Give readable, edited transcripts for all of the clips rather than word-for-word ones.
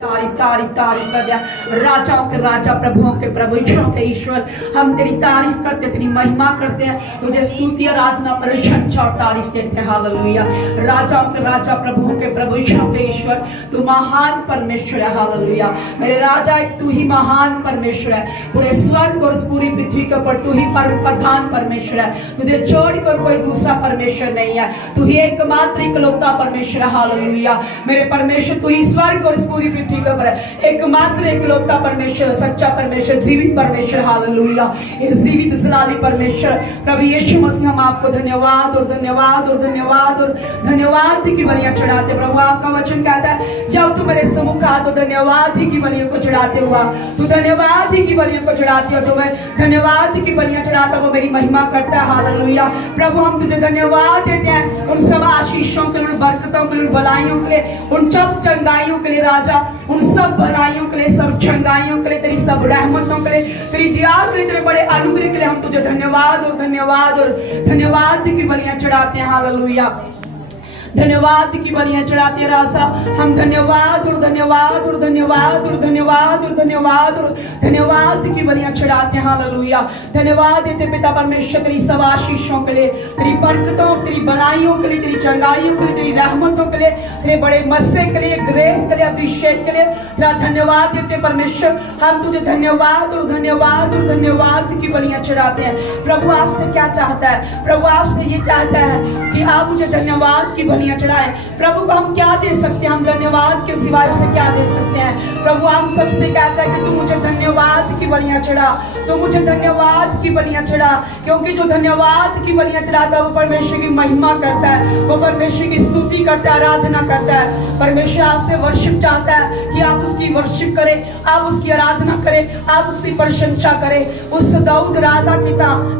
तारीफ तारीफ तारीफ कर दिया। राजाओं के राजा, प्रभुओं के प्रभु, ईश्वरों के ईश्वर, हम तेरी तारीफ करते, तेरी महिमा करते हैं, तुझे स्तुति आराधना प्रशंसा और तारीफ देते हैं। हालेलुया। राजाओं के राजा, प्रभुओं के प्रभु, ईश्वरों के ईश्वर, तू महान परमेश्वर है। हालेलुया। मेरे राजा, एक तू ही महान परमेश्वर है। पूरे स्वर्ग और पूरी पृथ्वी के ऊपर तू ही प्रधान परमेश्वर है। तुझे छोड़कर कोई दूसरा परमेश्वर नहीं है। तू ही एकमात्र इकलौता परमेश्वर है। हालेलुया। मेरे परमेश्वर, तू ही स्वर्ग और पूरी पृथ्वी के ऊपर एकमात्र इकलौता परमेश्वर, सच्चा परमेश्वर, जीवित परमेश्वर। हालेलुया। इस जीवित जलाली परमेश्वर प्रभु यीशु मसीह, हम आपको धन्यवाद और धन्यवाद और धन्यवाद और धन्यवाद की बलियां चढ़ाते। प्रभु आपका वचन कहता है, जब तू मेरे सम्मुख आ तो धन्यवाद ही की बलियों को चढ़ाते हुआ, तू धन्यवाद ही की बलियों को चढ़ाती हो, तो मैं धन्यवाद की बलियां चढ़ाता वो मेरी महिमा करता है। हालेलुया। प्रभु हम तुझे धन्यवाद देते हैं उन सब आशीषों के लिए, उन बरकतों के लिए, उन भलाइयों के लिए, उन सब चंगाइयों के लिए राजा, उन सब भलाइयों के लिए, सब चंगाइयों के लिए, तेरी सब रहमतों के लिए, तेरी दया के लिए, तेरे बड़े अनुग्रह के लिए हम तुझे धन्यवाद और धन्यवाद और धन्यवाद की बलियां चढ़ाते हैं। हालेलुया। धन्यवाद की बलियां चढ़ाते हैं राजा। हम धन्यवाद और धन्यवाद और धन्यवाद और धन्यवाद और धन्यवाद और धन्यवाद की बलियां चढ़ाते हैं। हालेलुया। धन्यवाद देते पिता परमेश्वर, तेरी सब आशीषों के लिए, तेरी बरकतों, तेरी भलाइयों के लिए, तेरी चंगाइयों के लिए, तेरी रहमतों के लिए, तेरे बड़े मस्से के लिए, ग्रेस के लिए, अभिषेक के लिए तेरा धन्यवाद देते परमेश्वर। हम तुझे धन्यवाद और धन्यवाद और धन्यवाद की बलियां चढ़ाते हैं। प्रभु आपसे क्या चाहता है? प्रभु आपसे ये चाहता है कि आप मुझे धन्यवाद की बलियां चढ़ाएं। प्रभु को हम क्या दे सकते हैं? हम धन्यवाद के सिवाय उसे क्या दे सकते हैं? प्रभु हम सबसे कहता है कि तू मुझे धन्यवाद की बलियां चढ़ा, तू मुझे धन्यवाद की बलियां चढ़ा, क्योंकि जो धन्यवाद की बलियां चढ़ाता है वो परमेश्वर की महिमा करता है, वो परमेश्वर की स्तुति करता है, आराधना करता है। परमेश्वर आपसे वर्शिप चाहता है कि आप उसकी वर्शिप करें, आप उसकी आराधना करें, आप उसकी प्रशंसा करें। उस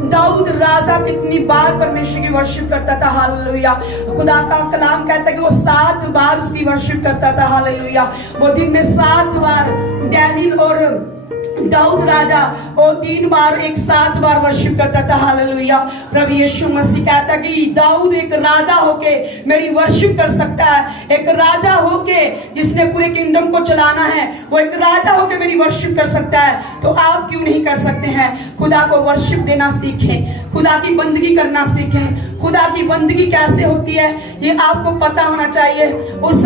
दाऊद राजा कितनी बार परमेश्वर की वर्शिप करता था। हालेलुया। खुदा का कलाम कहता है कि वो 7 बार उसकी वर्शिप करता था। हालेलुया। वो दिन में 7 बार डैनियल और दाऊद राजा वो 3 बार एक 7 बार वर्शिप करता था। हालेलुया। प्रभु यीशु मसीह कहता है कि दाऊद एक राजा होके मेरी वर्शिप कर सकता है, एक राजा होके जिसने पूरे किंगडम को चलाना है, वो एक राजा होके मेरी वर्शिप कर सकता है, तो आप क्यों नहीं कर सकते हैं? खुदा को वर्शिप देना सीखें, खुदा की बंदगी करना सीखें। खुदा की बंदगी कैसे होती है ये आपको पता होना चाहिए। उस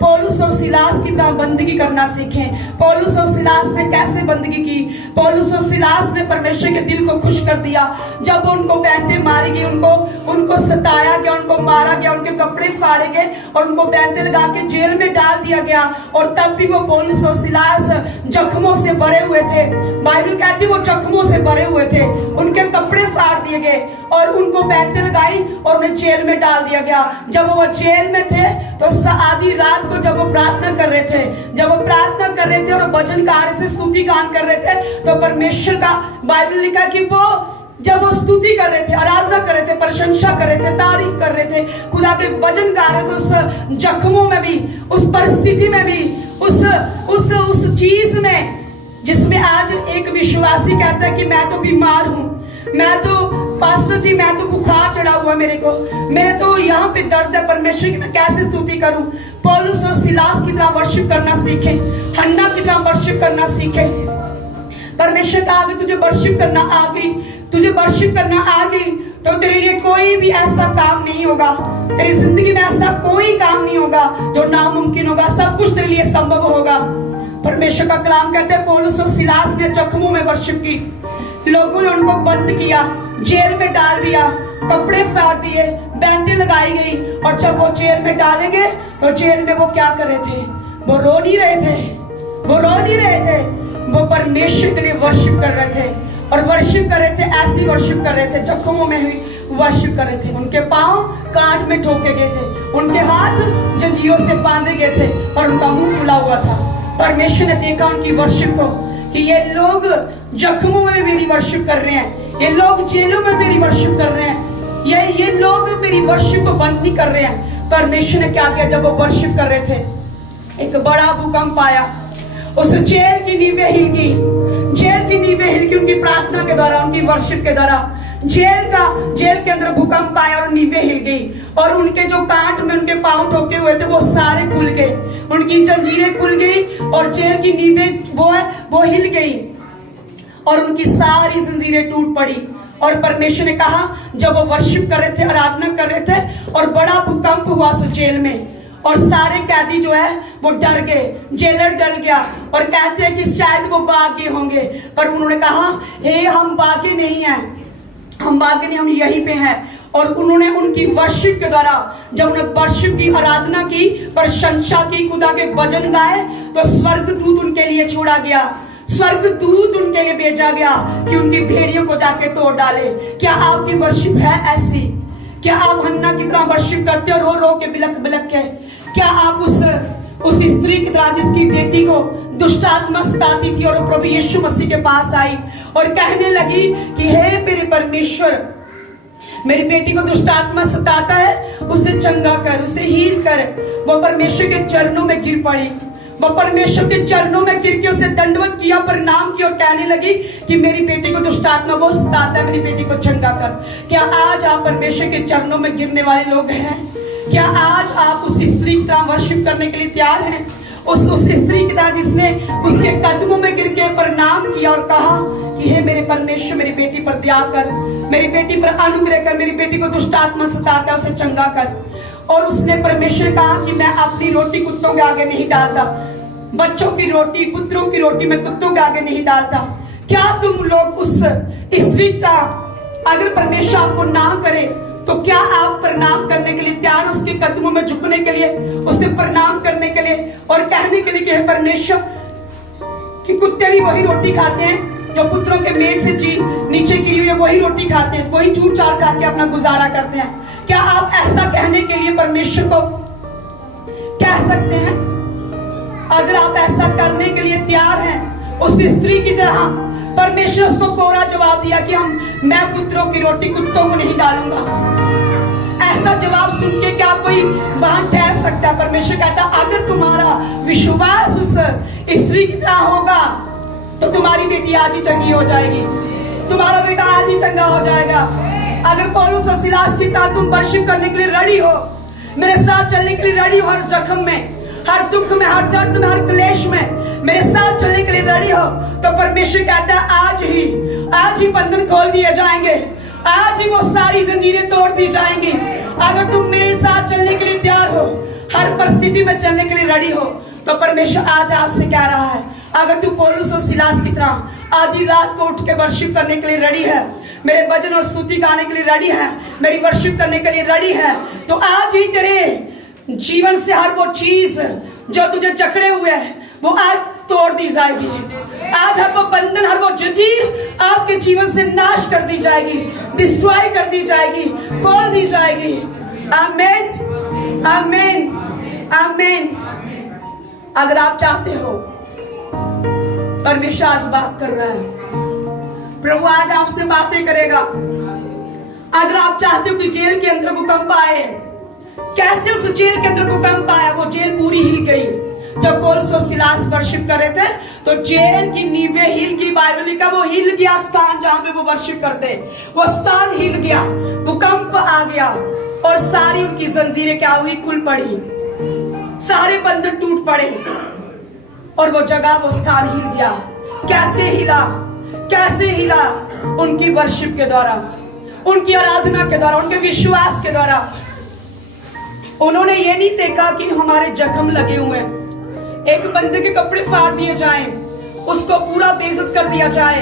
पौलुस और सिलास की तरह बंदगी करना सीखें। पौलुस और सिलास ने कैसे बंदगी की? पौलुस और सिलास ने परमेश्वर के दिल को खुश कर दिया। जब उनको बैंतें मारी गई, उनको सताया गया, उनको मारा गया, उनके कपड़े फाड़े गए और उनको बैंतें लगा के जेल में डाल दिया गया, और तब भी वो पौलुस और सिलास जख्मों से भरे हुए थे। बाइबल कहती वो जख्मों से भरे हुए थे, उनके कपड़े फाड़ दिए गए और उनको बैंतें लगाई और उन्हें जेल में डाल दिया गया। जब वो जेल में थे तो आधी रात को जब वो प्रार्थना कर रहे थे और भजन गा रहे थे, स्तुति गान कर रहे थे, तो परमेश्वर का बाइबल लिखा कि वो जब वो स्तुति कर रहे थे, आराधना कर रहे थे, प्रशंसा कर रहे थे, तारीफ कर रहे थे, खुदा के भजन गा रहे थे, उस जख्मों में भी, उस परिस्थिति में भी, उस चीज में जिसमें आज एक विश्वासी कहता है कि मैं तो बीमार हूं, मैं तो पास्टर जी, मैं तो बुखार चढ़ा हुआ मेरे तो यहाँ पे दर्द है, परमेश्वर की मैं कैसे स्तुति करूं? पौलुस और सिलास की तरह वर्शिप करना सीखें, हन्ना की तरह वर्शिप करना सीखें। परमेश्वर का आगे तुझे वर्शिप करना आ गई, तुझे वर्शिप करना आ गई तो तेरे लिए कोई भी ऐसा काम नहीं होगा, तेरी जिंदगी में ऐसा कोई काम नहीं होगा जो नामुमकिन होगा, सब कुछ तेरे लिए संभव होगा। परमेश्वर का कलाम कहते हैं पौलुस और सिलास ने जख्मों में वर्शिप की, लोगों ने उनको बंद किया, जेल में डाल दिया, कपड़े फाड़ दिए, बैंतें लगाई गई, और जब वो जेल में डालेंगे तो जेल में वो क्या कर रहे थे? वो रो नहीं रहे थे, वो परमेश्वर के लिए वर्शिप कर रहे थे, और वर्शिप कर रहे थे, ऐसी वर्शिप कर रहे थे, जख्मों में हुई वर्शिप कर रहे थे। उनके पांव कांट में ठोके गए थे, उनके हाथ जंजीरों से बांधे गए थे और उनका मुंह खुला हुआ था। परमेश्वर ने देखा उनकी वर्शिप को कि ये लोग जख्मों में मेरी वर्शिप कर रहे हैं, ये लोग जेलों में मेरी वर्शिप कर रहे हैं, ये लोग मेरी वर्शिप को बंद नहीं कर रहे हैं। परमेश्वर ने क्या किया? जब वो वर्शिप कर रहे थे, एक बड़ा भूकंप आया, उस जेल की नींवें हिल गई, उनकी प्रार्थना के द्वारा, उनकी वर्शिप के द्वारा। जेल के अंदर भूकंप आया और नींवें हिल गई और उनके जो कांट में उनके पांव ठोके हुए थे वो सारे खुल गए, उनकी जंजीरें खुल गई और जेल की नींवें वो हिल गई और उनकी सारी जंजीरें टूट पड़ी। और परमेश्वर ने कहा, जब वो वर्शिप कर रहे थे, आराधना कर रहे थे और बड़ा भूकंप हुआ उस जेल में और सारे कैदी जो है वो डर गए, जेलर डर गया और कहते हैं कि शायद वो भागे होंगे, पर उन्होंने कहा, हे हम भागे नहीं हैं, हम भागे नहीं, हम यहीं पे हैं। और उन्होंने उनकी वर्शिप के द्वारा, जब उन्होंने वर्शिप की, आराधना की, प्रशंसा की, खुदा के भजन गाए, तो स्वर्गदूत उनके लिए छोड़ा गया, स्वर्गदूत उनके लिए भेजा गया कि उनकी भेड़ियों को जाके तोड़ डाले। क्या आपकी वर्शिप है ऐसी? क्या आप हन्ना की तरह वर्शिप करते हो, रो रो के, बिलक बिलक के? क्या आप उस स्त्री की तरह जिसकी बेटी को दुष्ट आत्मा सताती थी और वो प्रभु यीशु मसीह के पास आई और कहने लगी कि हे मेरे परमेश्वर, मेरी बेटी को दुष्ट आत्मा सताता है, उसे चंगा कर, उसे हील कर। वो परमेश्वर के चरणों में गिर पड़ी, वो परमेश्वर के चरणों में गिर के उसे दंडवत किया, प्रणाम किया और कहने लगी कि मेरी बेटी को दुष्ट आत्मा वो सताता है, मेरी बेटी को चंगा कर। क्या आज आप परमेश्वर के चरणों में गिरने वाले लोग हैं? क्या आज आप उस स्त्री की तरह वर्शिप करने के लिए तैयार हैं? उस स्त्री की तरह जिसने उसके कदमों में गिर के प्रणाम किया और कहा कि हे मेरे परमेश्वर, मेरी बेटी पर दया कर, मेरी बेटी पर अनुग्रह कर, मेरी बेटी को दुष्ट आत्मा सताता है, उसे चंगा कर। और उसने परमेश्वर कहा कि मैं अपनी रोटी कुत्तों के आगे नहीं डालता, बच्चों की रोटी, पुत्रों की रोटी मैं कुत्तों के आगे नहीं डालता। क्या तुम लोग उस स्त्री का, अगर परमेश्वर आपको ना करे तो क्या आप प्रणाम करने के लिए तैयार, उसके कदमों में झुकने के लिए, उसे प्रणाम करने के लिए और कहने के लिए कि हे परमेश्वर, कि कुत्ते भी वही रोटी खाते हैं जो पुत्रों के मेज से नीचे गिरी हुई है, वही रोटी खाते हैं, वही चूर चार खा के अपना गुजारा करते हैं। क्या आप ऐसा कहने के लिए परमेश्वर को कह सकते हैं? अगर आप ऐसा करने के लिए तैयार हैं उस स्त्री की तरह, परमेश्वर उसको कोरा जवाब दिया कि मैं पुत्रों की रोटी कुत्तों को नहीं डालूंगा। ऐसा जवाब सुन के क्या कोई वहां ठहर सकता है? परमेश्वर कहता, अगर तुम्हारा विश्वास उस स्त्री की तरह होगा तो तुम्हारी बेटी आज ही चंगी हो जाएगी, तुम्हारा बेटा आज ही चंगा हो जाएगा। अगर पौलुस और सिलास की तरह तुम वर्शिप करने के लिए रेडी हो, मेरे साथ चलने के लिए रेडी हो, हर जख्म में, हर दुख में, हर दर्द में, हर क्लेश में मेरे साथ चलने के लिए रेडी हो, तो परमेश्वर कहता है आज ही बंधन खोल दिए जाएंगे, आज ही वो सारी जंजीरें तोड़ दी जाएंगी। अगर तुम मेरे साथ चलने के लिए तैयार हो, हर परिस्थिति में चलने के लिए रेडी हो, तो परमेश्वर आज आपसे कह रहा है, अगर तू पौलुस और सिलास की तरह आधी रात को उठ के वर्शिप करने के लिए रेडी है, मेरे भजन और स्तुति गाने के लिए रेडी है, मेरी वर्शिप करने के लिए रेडी है, तो आज ही तेरे जीवन से हर वो चीज जो तुझे जकड़े हुए है वो आज तोड़ दी जाएगी। आज हर वो बंधन, हर वो जंजीर आपके जीवन से नाश कर दी जाएगी, डिस्ट्रॉय कर दी जाएगी, खोल दी जाएगी। आमीन, आमीन, आमीन। अगर आप चाहते हो, परमेश्वर आज बात कर रहा है, प्रभु आज आपसे बातें करेगा। अगर आप चाहते हो कि जेल के अंदर भूकंप आए, कैसे उस जेल के अंदर भूकंप आया? वो जेल पूरी हिल गई। जब पौलुस और सिलास वर्शिप कर रहे थे तो जेल की नींवें हिल गई। बाइबल लिखा वो हिल गया स्थान जहां पे वो वर्शिप करते, वो स्थान हिल गया, भूकंप आ गया और सारी उनकी जंजीरें क्या हुई? खुल पड़ी, सारे बंधन टूट पड़े और वो जगह, वो स्थान हिल गया। कैसे हिला? कैसे हिला? उनकी वर्शिप के द्वारा, उनकी आराधना के द्वारा, उनके विश्वास के द्वारा। उन्होंने ये नहीं देखा कि हमारे जख्म लगे हुए हैं, एक बंदे के कपड़े फाड़ दिए जाएं, उसको पूरा बेइज्जत कर दिया जाए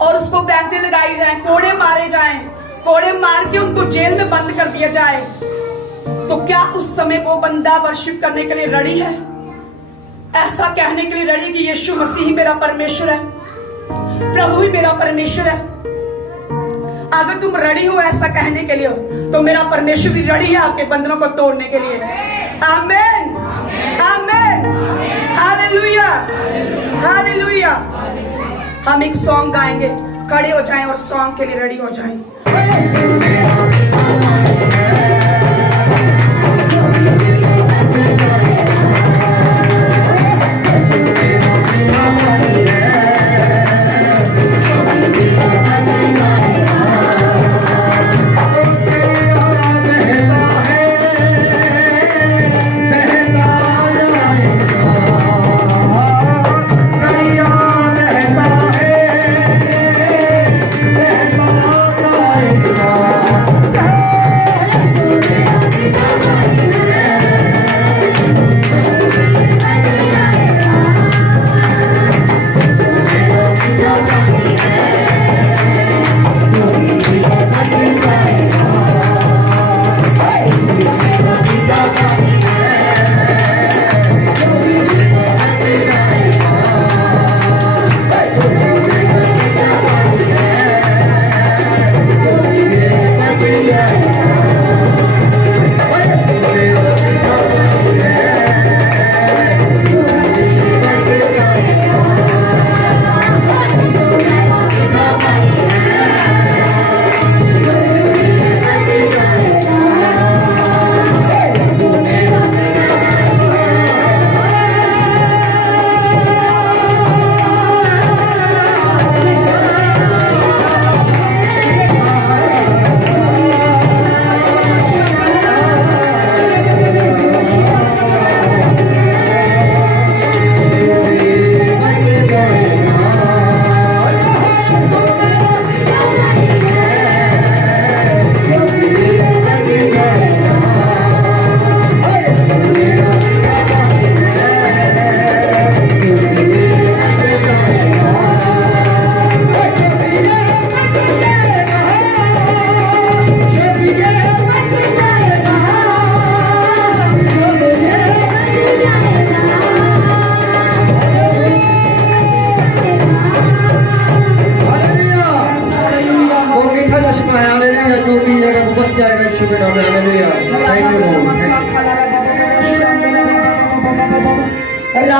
और उसको बैंतें लगाई जाएं, कोड़े मारे जाएं, कोड़े मार के उनको जेल में बंद कर दिया जाए, तो क्या उस समय वो बंदा वर्शिप करने के लिए रेडी है? ऐसा कहने के लिए रेडी कि यीशु मसीह ही मेरा परमेश्वर है, प्रभु ही मेरा परमेश्वर है? अगर तुम रेडी हो ऐसा कहने के लिए तो मेरा परमेश्वर भी रेडी है आपके बंधनों को तोड़ने के लिए। आमीन, आमीन, हालेलुया, हालेलुया। हम एक सॉन्ग गाएंगे, खड़े हो जाएं और सॉन्ग के लिए रेडी हो जाएं।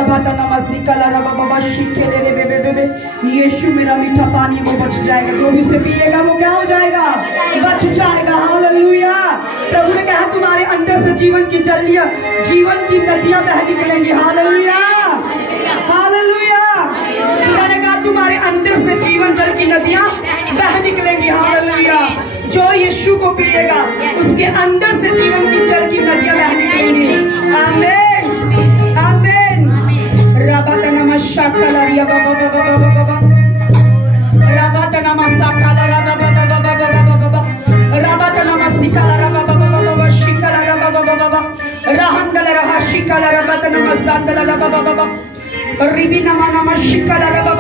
राभाता नमसी कला रबा बाबा शिके रे बे बे बे। यीशु मेरा मीठा पानी वो बच जाएगा, जो भी उसे पिएगा वो क्या हो जाएगा, बच जाएगा। हालेलुया। प्रभु ने कहा तुम्हारे अंदर से जीवन की जलियां, जीवन की नदियां बह निकलेंगी। Hallelujah, hallelujah. खुदा ने कहा तुम्हारे अंदर से जीवन जल की नदियां बह निकलेंगी। हालेलुया। जो यीशु को पिएगा उसके अंदर से जीवन की जल की नदियां बह निकलेंगी। आमीन, आमीन। रबाता नमस्सा कला रिया बाबा बाबा बाबा बाबा। रबाता नमस्सा कला रबा बाबा बाबा बाबा बाबा। रबाता नमस्सी कला रबा बाबा बाबा शिकला रबा बाबा बाबा। रहंगला रहा शिकला रबाता नमस्सा कला रबा बाबा बाबा। रिबी नमा नमा शिकला रबा